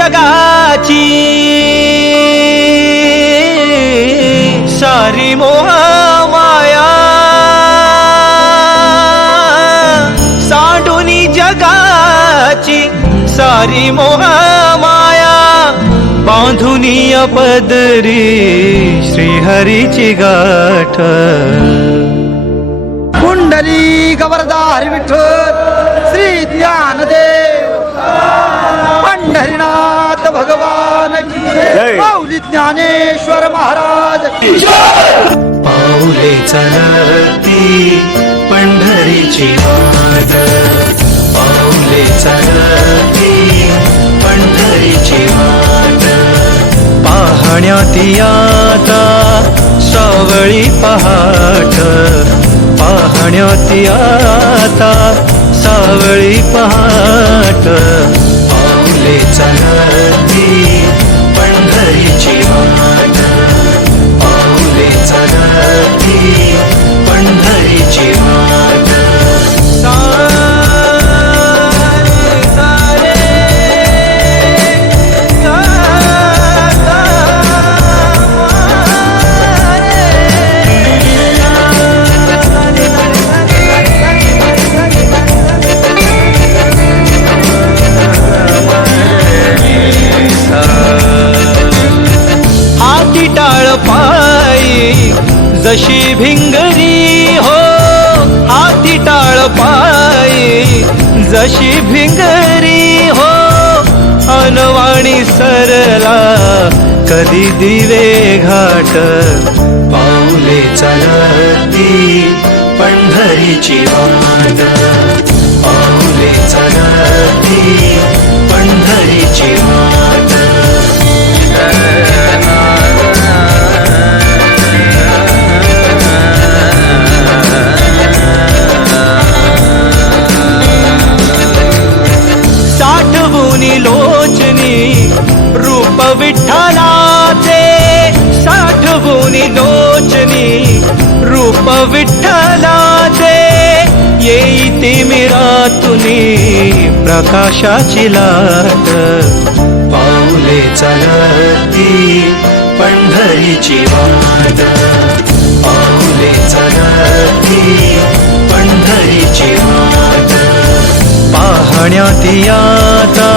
जगाची सारी मोह माया सांडूनी जगाची सारी मोह माया बांधुनी पदरी श्रीहरीची गाठ कुंडली गवरदार विठ्ठल श्री ज्ञानदेव पंढरीनाथ भगवान की माऊली ज्ञानेश्वर महाराज की पाऊले चलती पंढरीची वाट पाऊले चलती पंढरीची वाट पाहण्यात आता सावळी पहाट पाहण्यात आता सावळी पहाट पाऊले चलती पंढरीची वाट पाऊले चलती पंढरीची वाट हाती टाळ पायी जशी भिंगरी हो हाती टाळ पायी जशी भिंगरी हो अनवाणी सरला कधी दिवे घाट पाऊले चलती पंढरीची वाट पाऊले चलती पंढरीची वाट साठवूनी लोचनी रूप विठ्ठलाचे साठवूनी लोचनी रूप विठ्ठलाचे येई तिमिरातुनी प्रकाशाची लाट पाऊले चलती पंढरीची वाट पाऊले चलती पंढरीची वाट पाहण्यात आता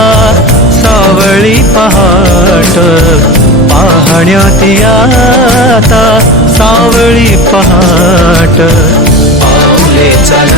सावळी पहाट पाहण्यात आता सावळी पहाट पाऊले चल